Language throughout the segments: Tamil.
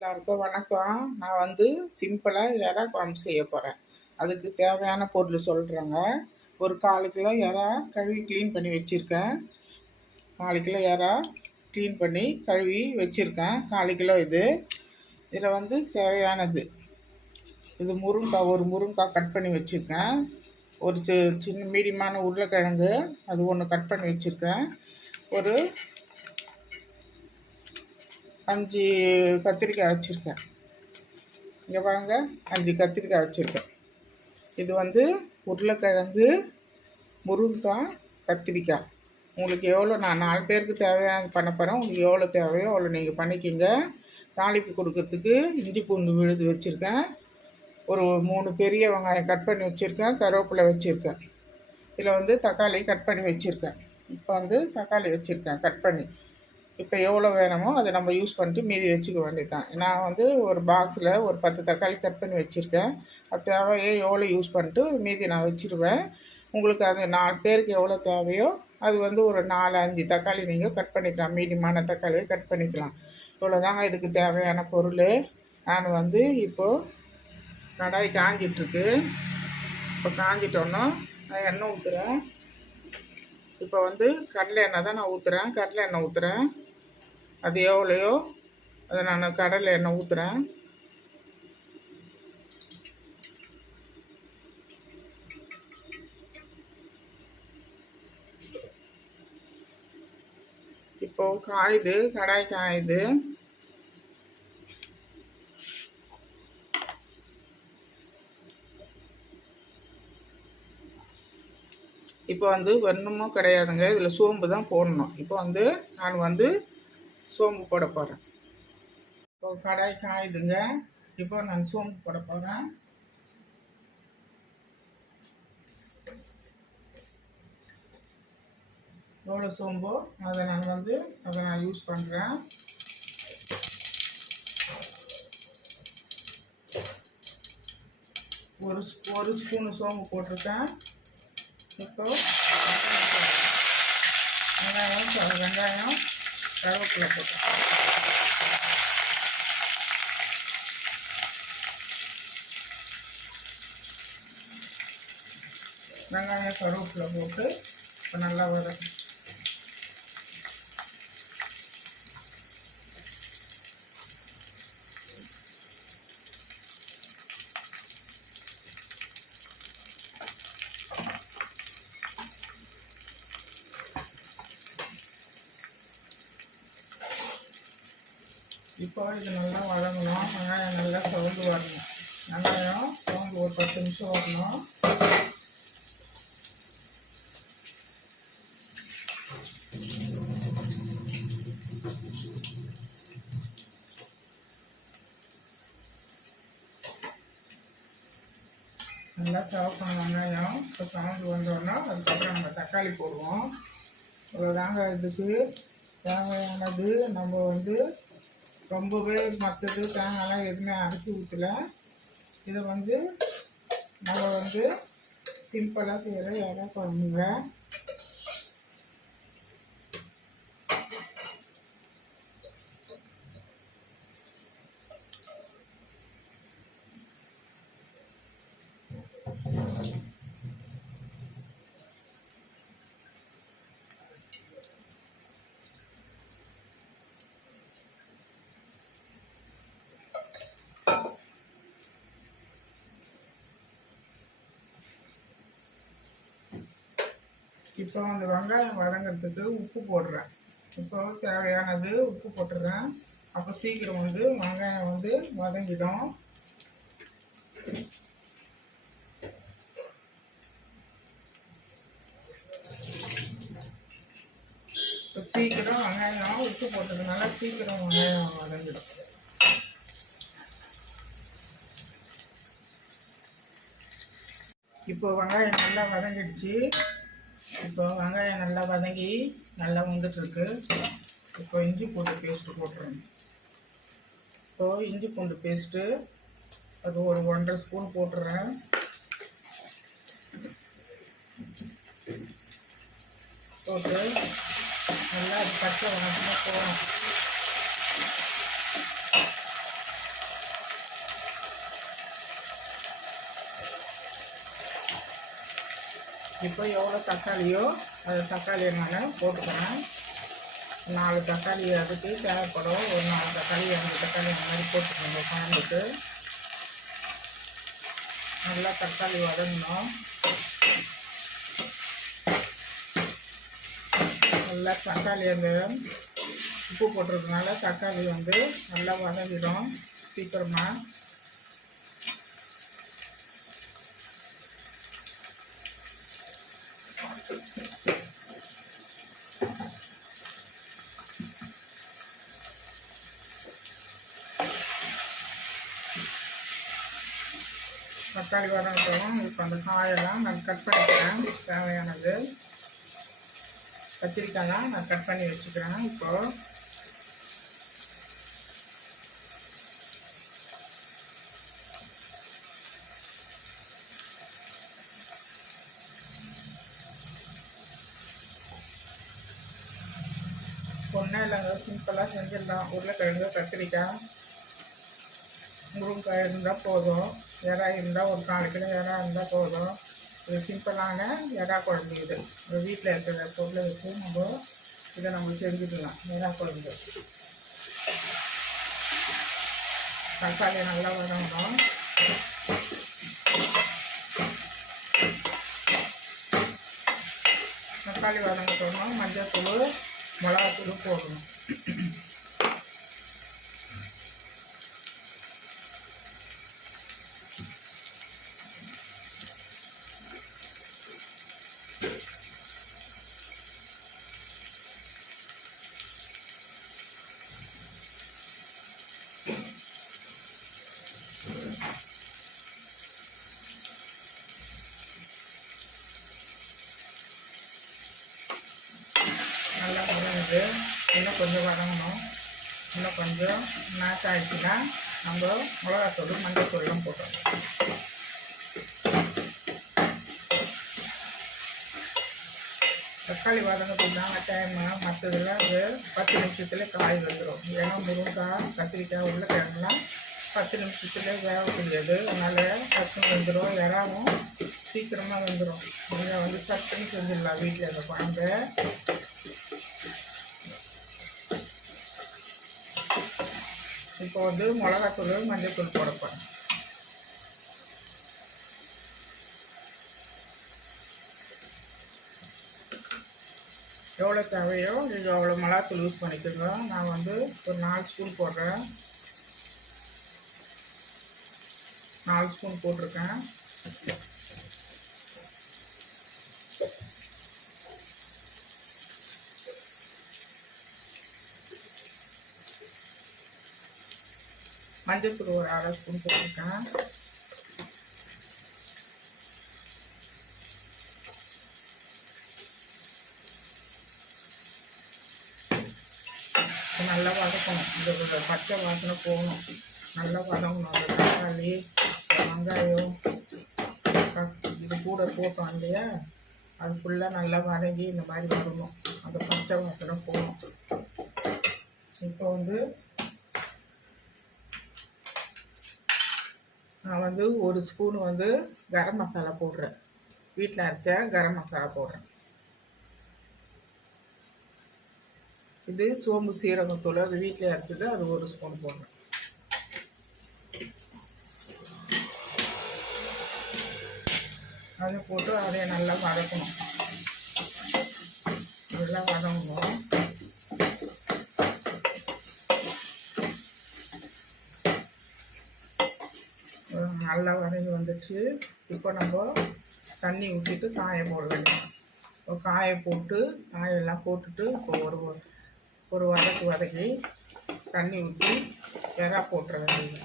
எல்லாருக்கும் வணக்கம். நான் சிம்பிளாக எறா குழம்பு செய்ய போகிறேன். அதுக்கு தேவையான பொருள் சொல்கிறேங்க. ஒரு 1/4 கிலோ எறா கழுவி க்ளீன் பண்ணி வச்சுருக்கேன். 1/4 கிலோ எறா க்ளீன் பண்ணி கழுவி வச்சுருக்கேன். 1/4 கிலோ இது. இதில் தேவையானது இது முருங்காய், ஒரு முருங்காய் கட் பண்ணி வச்சுருக்கேன். ஒரு சின்ன மீடியமான உருளைக்கிழங்கு அது ஒன்று கட் பண்ணி வச்சுருக்கேன். ஒரு 5 கத்திரிக்காய் வச்சுருக்கேன். இங்கே பாருங்க, 5 கத்திரிக்காய் வச்சுருக்கேன். இது உருளைக்கிழங்கு, முருங்காய், கத்திரிக்காய். உங்களுக்கு எவ்வளோ, நான் 4 பேருக்கு தேவையானது பண்ண போகிறேன். உங்களுக்கு எவ்வளோ தேவையோ அவ்வளோ நீங்கள் பண்ணிக்கிங்க. தாளிப்பு கொடுக்கறதுக்கு இஞ்சி பூண்டு விழுது வச்சுருக்கேன். ஒரு 3 பெரிய வெங்காயம் கட் பண்ணி வச்சுருக்கேன். கருவேப்பிலை வச்சுருக்கேன். இதில் தக்காளி கட் பண்ணி வச்சுருக்கேன். இப்போ தக்காளி வச்சுருக்கேன் கட் பண்ணி. இப்போ எவ்வளோ வேணுமோ அதை நம்ம யூஸ் பண்ணிட்டு மீதி வச்சுக்க வேண்டியது தான். நான் ஒரு பாக்ஸில் ஒரு 10 தக்காளி கட் பண்ணி வச்சுருக்கேன். அது தேவையோ எவ்வளோ யூஸ் பண்ணிட்டு மீதி நான் வச்சுருவேன். உங்களுக்கு அது 4 பேருக்கு எவ்வளோ தேவையோ அது ஒரு 4-5 தக்காளி நீங்கள் கட் பண்ணிக்கலாம். மீடியமான தக்காளியை கட் பண்ணிக்கலாம். இவ்வளோதாங்க இதுக்கு தேவையான பொருள். நான் இப்போது கடாய் காஞ்சிட்ருக்கு. இப்போ காஞ்சிட்டோன்னா நான் எண்ணெய் ஊற்றுறேன். இப்போ கடலை எண்ணெய் தான் நான் ஊற்றுறேன். கடலை எண்ணெய் ஊற்றுறேன். அது எவ்வளோயோ அதை நான் கடலை எண்ணெய் ஊற்றுறேன். இப்போ காயுது, கடாய் காயுது. இப்போ ஒன்றுமும் கிடையாதுங்க. இதில் சோம்பு தான் போடணும். இப்போ நான் சோம்பு போட போகிறேன். இப்போ கடாய் காயுதுங்க. இப்போ நான் சோம்பு போட போகிறேன். எவ்வளோ சோம்போ அதை நான் யூஸ் பண்ணுறேன். ஒரு ஸ்பூனு சோம்பு போட்டிருக்கேன். இப்போ வெங்காயம் கருவேப்பிலை போட்டேன். வெங்காயம் கருவேப்பிலை போட்டு இப்போ நல்லா வதக்கும். இப்போ இது நல்லா வதங்கணும். வெங்காயம் நல்லா சவுண்டு வரணும். வெங்காயம் சவுண்டு ஒரு 10 நிமிஷம் வரணும். நல்லா சாப்பிடணும் வெங்காயம். இப்போ சவுண்டு வந்தோன்னா அதுக்கப்புறம் நம்ம தக்காளி போடுவோம். அவ்வளோதாங்க இதுக்கு தேவையானது. நம்ம ரொம்பவே மற்றது தேங்காயெல்லாம் எதுவுமே அரைச்சி ஊற்றல. இதை நம்ம சிம்பிளாக செய்கிற எறா குழம்புங்க. இப்போ அந்த வெங்காயம் வதங்கிறதுக்கு உப்பு போடுறேன். இப்போ தேவையானது உப்பு போட்டுடுறேன். அப்போ சீக்கிரம் வெங்காயம் வதங்கிடும். இப்போ சீக்கிரம் வெங்காயம் உப்பு போட்டதுனால சீக்கிரம் வெங்காயம் வதங்கிடும். இப்போ வெங்காயம் நல்லா வதங்கிடுச்சு. இப்போ வெங்காயம் நல்லா வதங்கி நல்லா வந்துட்டுருக்கு. இப்போ இஞ்சி பூண்டு பேஸ்ட்டு போட்டுருங்க. இப்போ இஞ்சி பூண்டு பேஸ்ட்டு அது ஒரு 1.5 ஸ்பூன் போட்டுறேன். போட்டு நல்லா அது பச்சை வாசனை போகணும். இப்போ எவ்வளோ தக்காளியோ அது தக்காளியை நான் போட்டுக்கிறேன். 4 தக்காளி அதுக்கு தேவைப்படும். ஒரு 4 தக்காளி 5 தக்காளி அந்த மாதிரி போட்டுக்கோங்க குழம்புக்கு. நல்லா தக்காளி வதங்கணும். நல்லா தக்காளி அந்த உப்பு போட்டிருக்கனால தக்காளி வந்து நல்லா வதங்கிடும் சீக்கிரமாக. தக்காளி வதங்கட்டும். இப்போ அந்த காயெல்லாம் நான் கட் பண்ணிக்கிறேன். தேவையானது கத்திரிக்காயெல்லாம் நான் கட் பண்ணி வச்சுக்கிறேன். இப்போது ஒன்றும் இல்லைங்க, சிம்பிளாக செஞ்சிடலாம். உருளைக்கிழங்கு, கத்திரிக்காய், முருங்கைக்காய் இருந்தால் போதும். இறா இருந்தால் ஒரு 4 கிலோ இறா இருந்தால் போதும். இது சிம்பிளான இறா குழம்பு. இது வீட்டில் இருக்கிற பொருளை வச்சு இதை நம்ம செஞ்சுக்கலாம். இறா குழம்பு. தக்காளி நல்லா வதங்கணும். தக்காளி வதங்கிட்டோம்னா மஞ்சள் தூள், மிளகாத்தூள் போடணும். நல்லா வதங்குது. இன்னும் கொஞ்சம் வதங்கணும். இன்னும் கொஞ்சம் மேட்ச் ஆகிடுச்சுன்னா நம்ம மிளகாத்தூள், மஞ்சள் தூள்லாம் போட்டுருவோம். தக்காளி வதங்கிறதுக்கு தாங்க டைமு. மற்றதெல்லாம் அது 10 நிமிஷத்தில் காய் வந்துடும். ஏன்னா முருங்கைக்காய், கத்திரிக்காய், உருளைக்கிழங்குலாம் 10 நிமிஷத்தில் வேகக்கூடியது. அதனால் டக்குன்னு வந்துடும். இறாவும் சீக்கிரமாக வந்துடும். நீங்கள் வந்து சட்டுன்னு செஞ்சிடலாம் வீட்டில் அந்த குழம்பு. இப்போ வந்து மிளகாத்தூள், மஞ்சள் தூள் போடப்போம். எவ்வளோ தேவையோ நீங்கள் அவ்வளோ மிளகாத்தூள் யூஸ் பண்ணிக்கோங்க. நான் வந்து ஒரு 4 ஸ்பூன் போடுறேன். 4 ஸ்பூன் போட்டிருக்கேன். மஞ்சள் தூள் ஒரு 1/2 ஸ்பூன் போட்டிருக்கேன். நல்லா வதக்கணும். இந்த பச்சை வாசனை போகணும். நல்லா வதங்கணும். அந்த தக்காளி, வெங்காயம் இது கூட போட்டோம் இல்லையா, அது ஃபுல்லாக நல்லா வதங்கி இந்த மாதிரி வரணும். அந்த பச்சை வாசனை போகணும். இப்போ வந்து நான் வந்து 1 ஸ்பூன் வந்து கரம் மசாலா போடுறேன். வீட்டில் அரைச்ச கரம் மசாலா போடுறேன். இது சோம்பு சீரகத்தூள், அது வீட்டில் அரைச்சது, அது 1 ஸ்பூன் போடுறேன். அதை போட்டு அதை நல்லா வதக்கணும். நல்லா வதங்கணும். நல்லா வதங்கி வந்துடுச்சு. இப்போ நம்ம தண்ணி ஊற்றிட்டு காயை போட வேண்டியது. இப்போ காயை போட்டு காயெல்லாம் போட்டுட்டு இப்போ ஒரு வதக்கி தண்ணி ஊற்றி இறா போட்டுற வேண்டியது.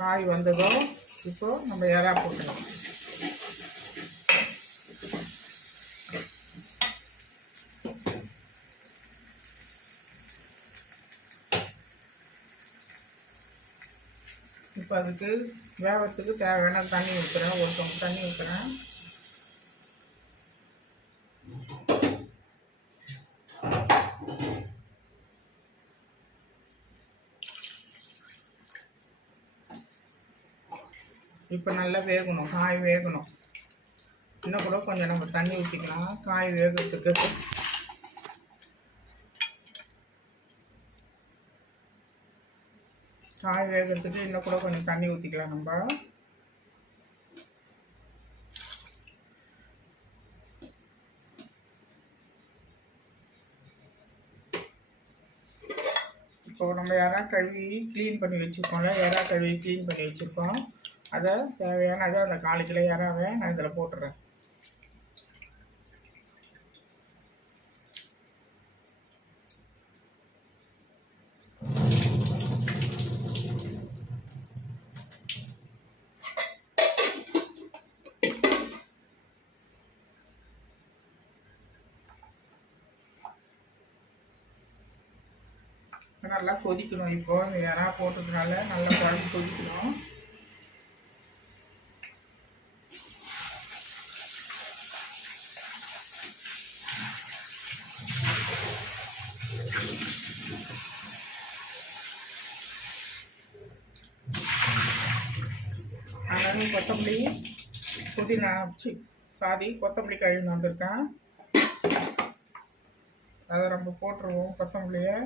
காய் வந்ததும் இப்போ நம்ம இறா போட்டுடலாம். இப்போ அதுக்கு வேகத்துக்கு தேவையான தண்ணி ஊற்றுறேன். 1 டம்ளர் தண்ணி ஊற்றுறேன். இப்போ நல்லா வேகணும். காய் வேகணும். இன்னும் கூட கொஞ்சம் நம்ம தண்ணி ஊற்றிக்கலாம் காய் வேகிறதுக்கு. காய் வேகிறதுக்கு இன்னும் கூட கொஞ்சம் தண்ணி ஊற்றிக்கலாம் நம்ம. இப்போ நம்ம எறா கழுவி க்ளீன் பண்ணி வச்சுருக்கோம்ல, எறா கழுவி க்ளீன் பண்ணி வச்சுருக்கோம். அதை தேவையானதை அந்த 4 கிலோ எறாவை நான் இதில் போட்டுறேன். நல்லா கொதிக்கணும். இப்போ இந்த எறா போட்டதுனால நல்லா குழம்பு கொதிக்கணும். அதனால கொத்தமல்லி புதினா கொத்தமல்லி கழுவி வந்திருக்கேன். அதை நம்ம போட்டுருவோம் கொத்தமல்லியை.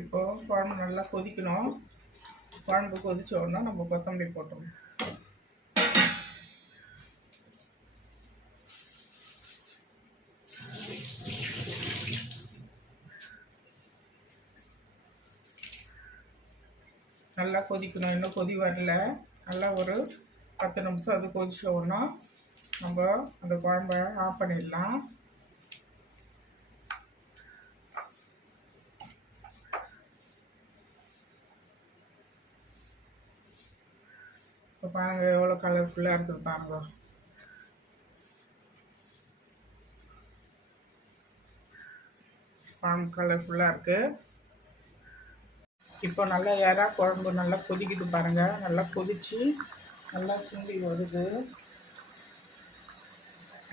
இப்போ குழம்பு நல்லா கொதிக்கணும். குழம்பு கொதிச்ச உடனே நம்ம கொத்தமல்லி போட்டுருவோம். நல்லா கொதிக்கணும். இன்னும் கொதி வரல. நல்லா ஒரு 10 நிமிஷம் அது கொதிச்ச உடனே நம்ம அந்த குழம்ப ஆஃப் பண்ணிடலாம். இப்போ பாருங்கள் எவ்வளோ கலர்ஃபுல்லாக இருக்குது பாருங்க. குழம்பு கலர்ஃபுல்லாக இருக்குது. இப்போ நல்லா எறா குழம்பு நல்லா கொதிக்கிட்டு பாருங்கள். நல்லா கொதித்து நல்லா சுண்டி வருது.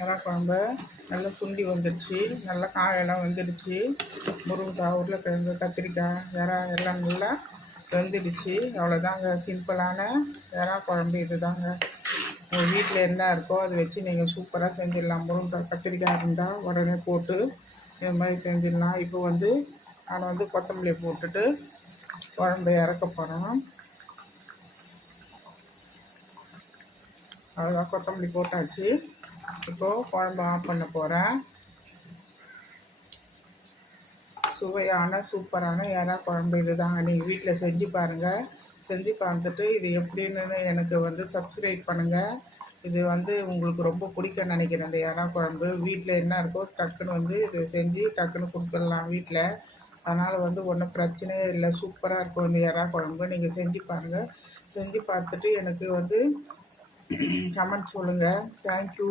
எறா குழம்பு நல்லா சுண்டி வந்துடுச்சு. நல்லா காயெல்லாம் வந்துடுச்சு. முருங்கைக்காய், உருளைக்கிழங்கு, கத்திரிக்காய், எறா எல்லாம் நல்லா வெந்துடுச்சு. அவ்வளோதாங்க, சிம்பிளான எறா குழம்பு இது தாங்க. உங்கள் வீட்டில் என்ன இருக்கோ அதை வச்சு நீங்கள் சூப்பராக செஞ்சிடலாம். முருங்கைக்காய், கத்திரிக்காய் இருந்தால் உடனே போட்டு இது மாதிரி செஞ்சிடலாம். இப்போ வந்து நான் வந்து கொத்தமல்லியை போட்டுட்டு குழம்பு இறக்க போகிறோம். அவ்வளோதான், கொத்தமல்லி போட்டாச்சு. இப்போது குழம்பு ஆஃப் பண்ண போகிறேன். சுவையான சூப்பரான எறா குழம்பு இது தாங்க. நீங்கள் வீட்டில் செஞ்சு பாருங்கள். செஞ்சு பார்த்துட்டு இது எப்படின்னு எனக்கு வந்து சப்ஸ்கிரைப் பண்ணுங்கள். இது வந்து உங்களுக்கு ரொம்ப பிடிக்கும்னு நினைக்கிறேன். இந்த எறா குழம்பு வீட்டில் என்ன இருக்கோ டக்குன்னு வந்து இது செஞ்சு டக்குன்னு கொடுத்துடலாம் வீட்டில். அதனால் வந்து ஒன்றும் பிரச்சனையே இல்லை. சூப்பராக இருக்கும் இந்த எறா குழம்பு. நீங்கள் செஞ்சு பாருங்கள். செஞ்சு பார்த்துட்டு எனக்கு வந்து கமெண்ட் சொல்லுங்கள். தேங்க்யூ.